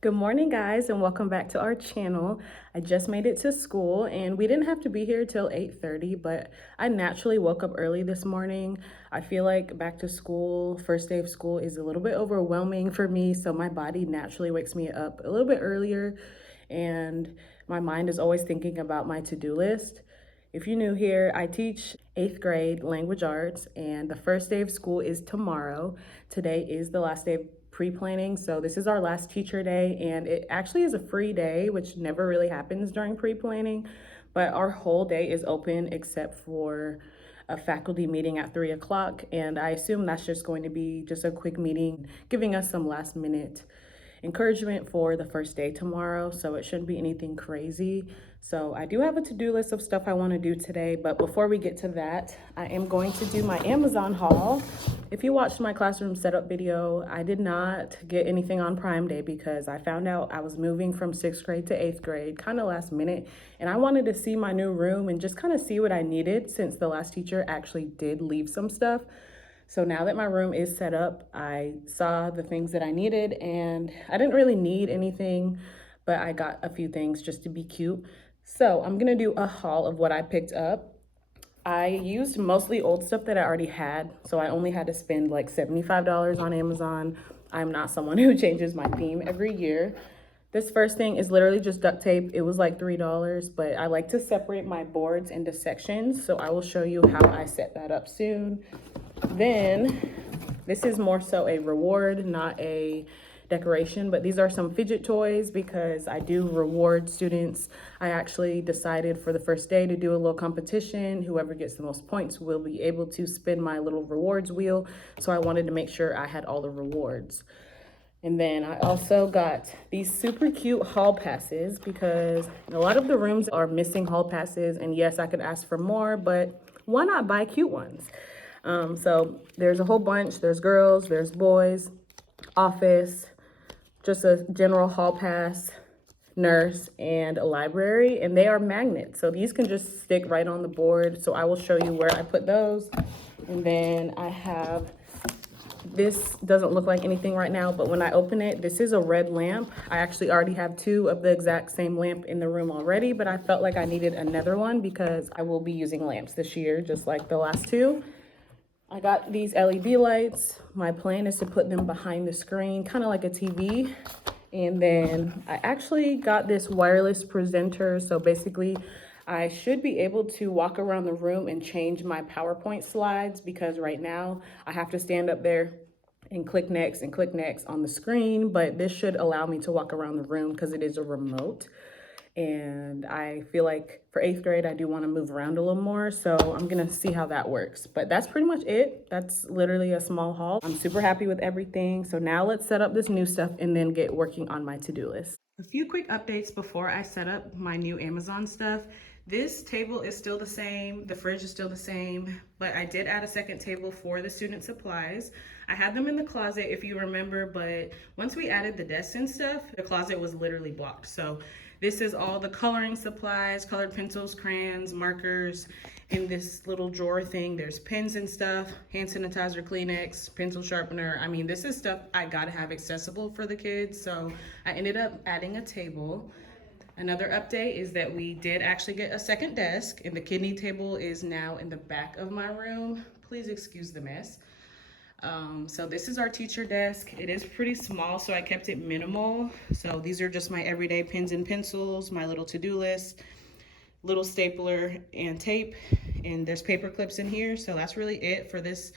Good morning, guys, and welcome back to our channel. I just made it to school and we didn't have to be here till 8:30, but I naturally woke up early this morning. I feel like back to school, first day of school is a little bit overwhelming for me, so my body naturally wakes me up a little bit earlier and my mind is always thinking about my to-do list. If you're new here, I teach 8th grade language arts and the first day of school is tomorrow. Today is the last day of pre-planning, so this is our last teacher day and it actually is a free day, which never really happens during pre-planning, but our whole day is open except for a faculty meeting at 3 o'clock, and I assume that's just going to be just a quick meeting giving us some last minute encouragement for the first day tomorrow, so it shouldn't be anything crazy. So I do have a to-do list of stuff I want to do today, but before we get to that, I am going to do my Amazon haul. If you watched my classroom setup video, I did not get anything on Prime Day because I found out I was moving from 6th grade to 8th grade kind of last minute, and I wanted to see my new room and just kind of see what I needed since the last teacher actually did leave some stuff. So now that my room is set up, I saw the things that I needed and I didn't really need anything, but I got a few things just to be cute. So I'm gonna do a haul of what I picked up. I used mostly old stuff that I already had, so I only had to spend like $75 on Amazon. I'm not someone who changes my theme every year. This first thing is literally just duct tape. It was like $3, but I like to separate my boards into sections, so I will show you how I set that up soon. Then, this is more so a reward, not a decoration, but these are some fidget toys because I do reward students. I actually decided for the first day to do a little competition. Whoever gets the most points will be able to spin my little rewards wheel. So I wanted to make sure I had all the rewards. And then I also got these super cute hall passes because a lot of the rooms are missing hall passes. And yes, I could ask for more, but why not buy cute ones? So there's a whole bunch. There's girls, there's boys, office, just a general hall pass, nurse, and a library, and they are magnets. So these can just stick right on the board. So I will show you where I put those. And then I have, this doesn't look like anything right now, but when I open it, this is a red lamp. I actually already have two of the exact same lamp in the room already, but I felt like I needed another one because I will be using lamps this year, just like the last two. I got these LED lights. My plan is to put them behind the screen, kind of like a TV. And then I actually got this wireless presenter. So basically, I should be able to walk around the room and change my PowerPoint slides because right now I have to stand up there and click next on the screen. But this should allow me to walk around the room because it is a remote. And I feel like for 8th grade, I do want to move around a little more. So I'm going to see how that works. But that's pretty much it. That's literally a small haul. I'm super happy with everything. So now let's set up this new stuff and then get working on my to-do list. A few quick updates before I set up my new Amazon stuff. This table is still the same. The fridge is still the same, but I did add a second table for the student supplies. I had them in the closet if you remember, but once we added the desks and stuff, the closet was literally blocked. So this is all the coloring supplies, colored pencils, crayons, markers. In this little drawer thing, there's pens and stuff, hand sanitizer, Kleenex, pencil sharpener. I mean, this is stuff I gotta have accessible for the kids. So I ended up adding a table. Another update is that we did actually get a second desk, and the kidney table is now in the back of my room. Please excuse the mess. So this is our teacher desk. It is pretty small, so I kept it minimal. So these are just my everyday pens and pencils, my little to-do list, little stapler and tape, and there's paper clips in here. So that's really it for this.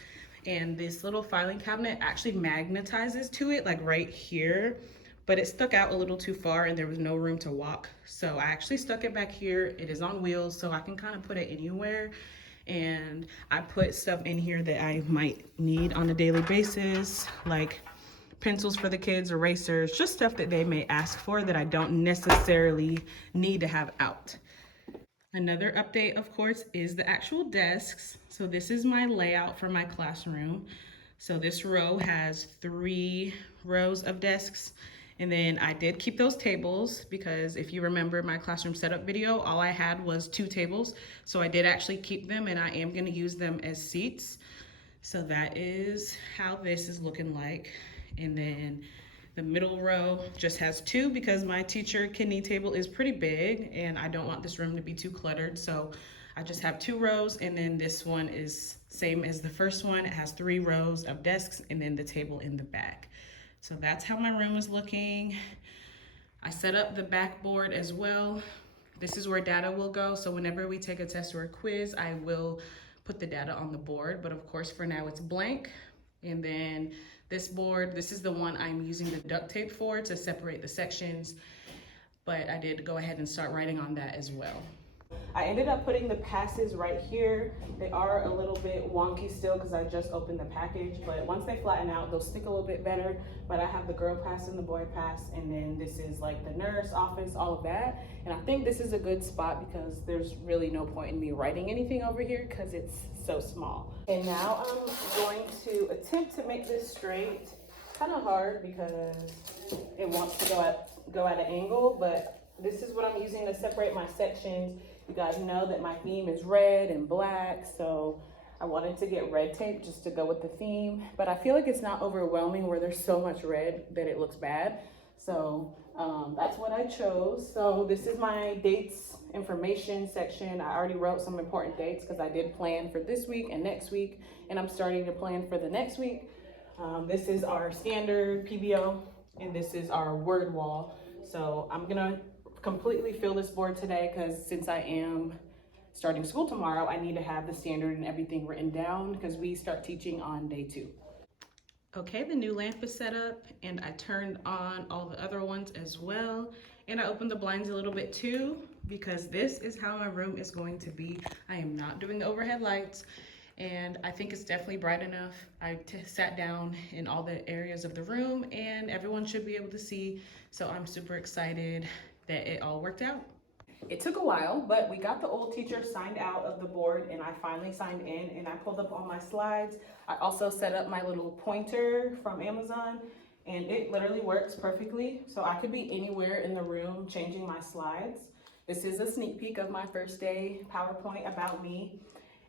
And this little filing cabinet actually magnetizes to it, like right here, but it stuck out a little too far and there was no room to walk. So I actually stuck it back here. It is on wheels, so I can kind of put it anywhere. And I put stuff in here that I might need on a daily basis, like pencils for the kids, erasers, just stuff that they may ask for that I don't necessarily need to have out. Another update, of course, is the actual desks. So this is my layout for my classroom. So this row has 3 rows of desks. And then I did keep those tables because if you remember my classroom setup video, all I had was 2 tables. So I did actually keep them and I am gonna use them as seats. So that is how this is looking like. And then The middle row just has two because my teacher kidney table is pretty big and I don't want this room to be too cluttered. So I just have 2 rows, and then this one is same as the first one. It has 3 rows of desks and then the table in the back. So that's how my room is looking. I set up the backboard as well. This is where data will go. So whenever we take a test or a quiz, I will put the data on the board. But of course, for now it's blank. And then this board, this is the one I'm using the duct tape for to separate the sections. But I did go ahead and start writing on that as well. I ended up putting the passes right here. They are a little bit wonky still because I just opened the package, but once they flatten out, they'll stick a little bit better. But I have the girl pass and the boy pass, and then this is like the nurse office, all of that. And I think this is a good spot because there's really no point in me writing anything over here because it's so small. And now I'm going to attempt to make this straight. Kind of hard because it wants to go at an angle, but this is what I'm using to separate my sections. You guys know that my theme is red and black, so I wanted to get red tape just to go with the theme, but I feel like it's not overwhelming where there's so much red that it looks bad. So that's what I chose. So this is my dates information section. I already wrote some important dates because I did plan for this week and next week, and I'm starting to plan for the next week. This is our standard PBO, and this is our word wall. So I'm gonna completely fill this board today because since I am starting school tomorrow, I need to have the standard and everything written down because we start teaching on day 2. Okay, the new lamp is set up and I turned on all the other ones as well. And I opened the blinds a little bit too because this is how my room is going to be. I am not doing the overhead lights, and I think it's definitely bright enough. I sat down in all the areas of the room and everyone should be able to see. So I'm super excited that it all worked out. It took a while, but we got the old teacher signed out of the board and I finally signed in, and I pulled up all my slides. I also set up my little pointer from Amazon, and it literally works perfectly. So I could be anywhere in the room changing my slides. This is a sneak peek of my first day PowerPoint about me.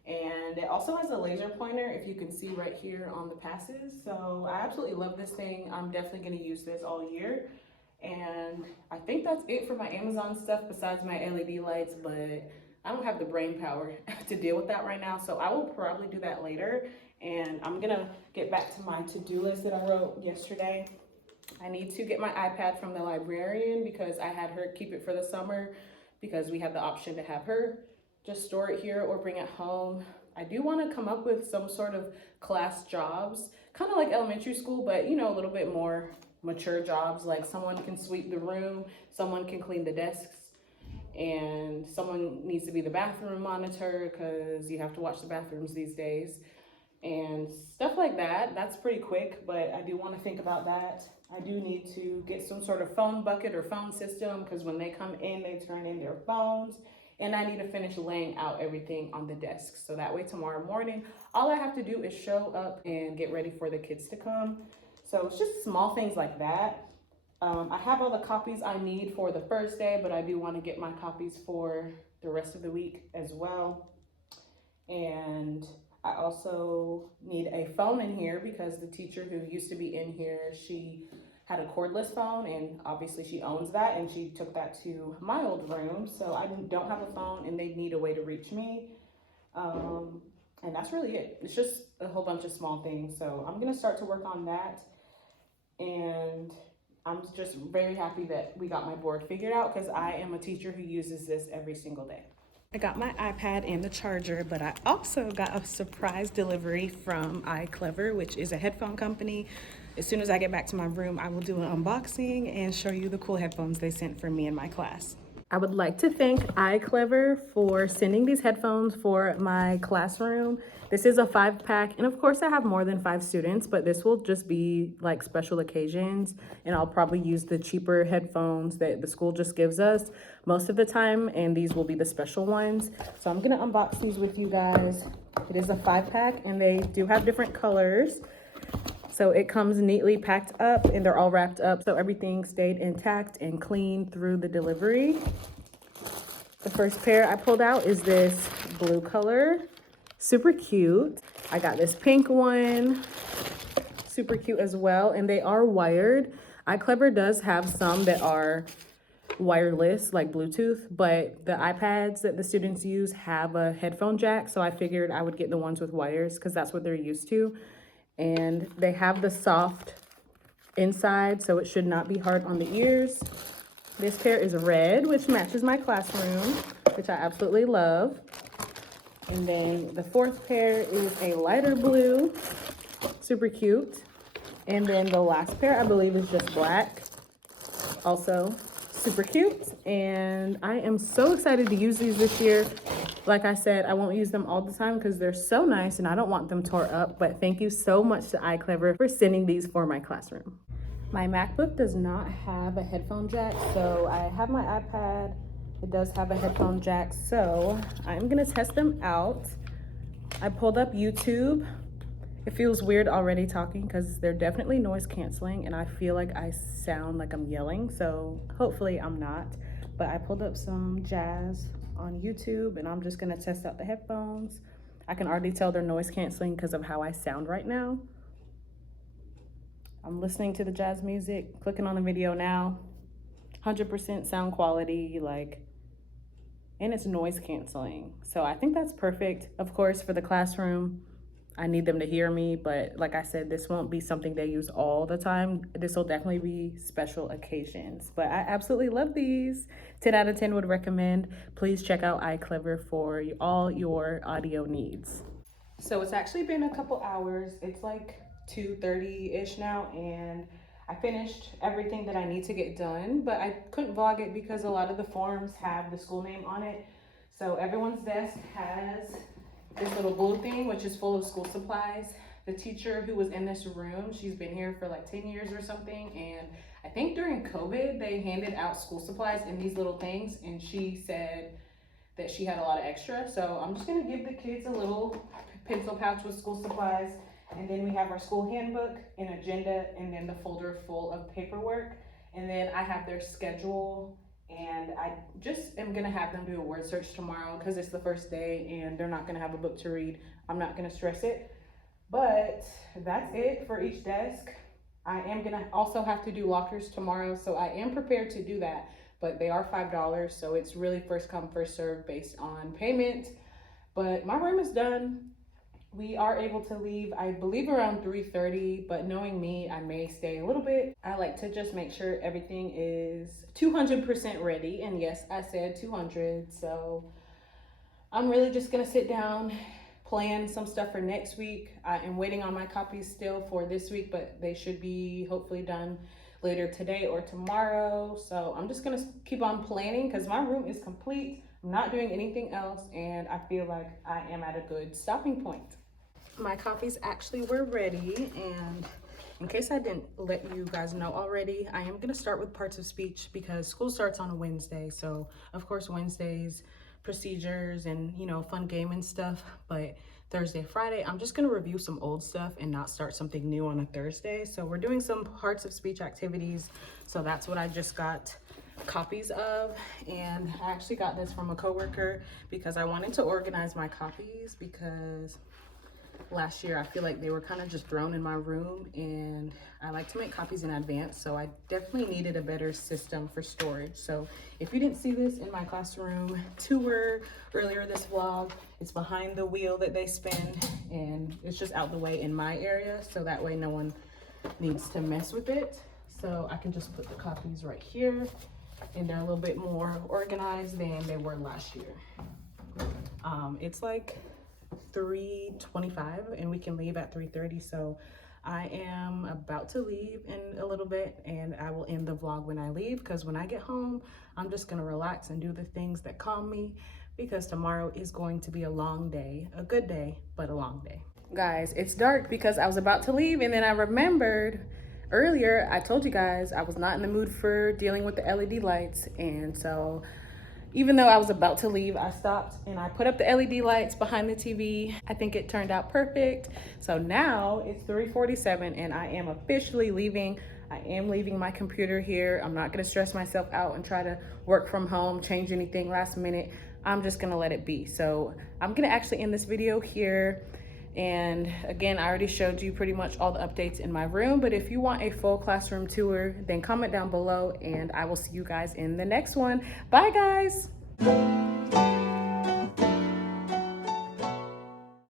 And it also has a laser pointer, if you can see right here on the passes. So I absolutely love this thing. I'm definitely gonna use this all year. And I think that's it for my Amazon stuff besides my LED lights, but I don't have the brain power to deal with that right now. So I will probably do that later. And I'm gonna get back to my to-do list that I wrote yesterday. I need to get my iPad from the librarian because I had her keep it for the summer because we had the option to have her just store it here or bring it home. I do want to come up with some sort of class jobs, kind of like elementary school, but you know, a little bit more mature jobs. Like someone can sweep the room, someone can clean the desks, and someone needs to be the bathroom monitor because you have to watch the bathrooms these days and stuff like that. That's pretty quick, but I do want to think about that. I do need to get some sort of phone bucket or phone system because when they come in, they turn in their phones. And I need to finish laying out everything on the desk. So that way tomorrow morning, all I have to do is show up and get ready for the kids to come. So it's just small things like that. I have all the copies I need for the first day, but I do want to get my copies for the rest of the week as well. And I also need a phone in here because the teacher who used to be in here, she had a cordless phone, and obviously she owns that, and she took that to my old room. So I don't have a phone and they need a way to reach me. And that's really it. It's just a whole bunch of small things. So I'm gonna start to work on that. And I'm just very happy that we got my board figured out because I am a teacher who uses this every single day. I got my iPad and the charger, but I also got a surprise delivery from IClever, which is a headphone company. As soon as I get back to my room, I will do an unboxing and show you the cool headphones they sent for me and my class. I would like to thank IClever for sending these headphones for my classroom. This is a 5-pack, and of course I have more than 5 students, but this will just be like special occasions, and I'll probably use the cheaper headphones that the school just gives us most of the time, and these will be the special ones. So I'm gonna unbox these with you guys. It is a 5-pack, and they do have different colors. So it comes neatly packed up and they're all wrapped up. So everything stayed intact and clean through the delivery. The first pair I pulled out is this blue color, super cute. I got this pink one, super cute as well. And they are wired. iClever does have some that are wireless, like Bluetooth, but the iPads that the students use have a headphone jack, so I figured I would get the ones with wires because that's what they're used to. And they have the soft inside, so it should not be hard on the ears. This pair is red, which matches my classroom, which I absolutely love. And then the fourth pair is a lighter blue, super cute. And then the last pair, I believe, is just black, also super cute. And I am so excited to use these this year. Like I said, I won't use them all the time because they're so nice and I don't want them tore up, but thank you so much to iClever for sending these for my classroom. My MacBook does not have a headphone jack, so I have my iPad. It does have a headphone jack, so I'm gonna test them out. I pulled up YouTube. It feels weird already talking because they're definitely noise canceling and I feel like I sound like I'm yelling, so hopefully I'm not. But I pulled up some jazz on YouTube and I'm just gonna test out the headphones. I can already tell they're noise canceling because of how I sound right now. I'm listening to the jazz music, clicking on the video now. 100% sound quality, and it's noise canceling. So I think that's perfect. Of course, for the classroom, I need them to hear me, but like I said, this won't be something they use all the time. This will definitely be special occasions, but I absolutely love these. 10 out of 10 would recommend. Please check out iClever for all your audio needs. So it's actually been a couple hours. It's like 2:30-ish now, and I finished everything that I need to get done, but I couldn't vlog it because a lot of the forms have the school name on it. So everyone's desk has this little blue thing, which is full of school supplies. The teacher who was in this room, she's been here for like 10 years or something, and I think during COVID, they handed out school supplies in these little things, and she said that she had a lot of extra. So I'm just gonna give the kids a little pencil pouch with school supplies, and then we have our school handbook, an agenda, and then the folder full of paperwork. And then I have their schedule, and I just am gonna have them do a word search tomorrow because it's the first day and they're not gonna have a book to read. I'm not gonna stress it, but that's it for each desk. I am gonna also have to do lockers tomorrow, so I am prepared to do that, but they are $5, so it's really first come, first serve based on payment. But my room is done. We are able to leave, I believe, around 3:30, but knowing me, I may stay a little bit. I like to just make sure everything is 200% ready, and yes, I said 200, so I'm really just gonna sit down, plan some stuff for next week. I am waiting on my copies still for this week, but they should be hopefully done later today or tomorrow. So I'm just gonna keep on planning because my room is complete. I'm not doing anything else, and I feel like I am at a good stopping point. My copies actually were ready, and in case I didn't let you guys know already, I am gonna start with parts of speech because school starts on a Wednesday. So of course Wednesdays, procedures and fun game and stuff, but Thursday, Friday, I'm just gonna review some old stuff and not start something new on a Thursday. So we're doing some parts of speech activities. So that's what I just got copies of, and I actually got this from a coworker because I wanted to organize my copies because last year I feel like they were kind of just thrown in my room, and I like to make copies in advance, so I definitely needed a better system for storage. So if you didn't see this in my classroom tour earlier this vlog, it's behind the wheel that they spin, and it's just out the way in my area, so that way no one needs to mess with it. So I can just put the copies right here, and they're a little bit more organized than they were last year. It's like 3:25 and we can leave at 3:30, so I am about to leave in a little bit, and I will end the vlog when I leave because when I get home I'm just gonna relax and do the things that calm me because tomorrow is going to be a long day, a good day, but a long day. Guys, it's dark because I was about to leave, and then I remembered earlier I told you guys I was not in the mood for dealing with the LED lights, and so even though I was about to leave, I stopped and I put up the LED lights behind the TV. I think it turned out perfect. So now it's 3:47 and I am officially leaving. I am leaving my computer here. I'm not gonna stress myself out and try to work from home, change anything last minute. I'm just gonna let it be. So I'm gonna actually end this video here. And again, I already showed you pretty much all the updates in my room, but if you want a full classroom tour, then comment down below and I will see you guys in the next one. Bye guys.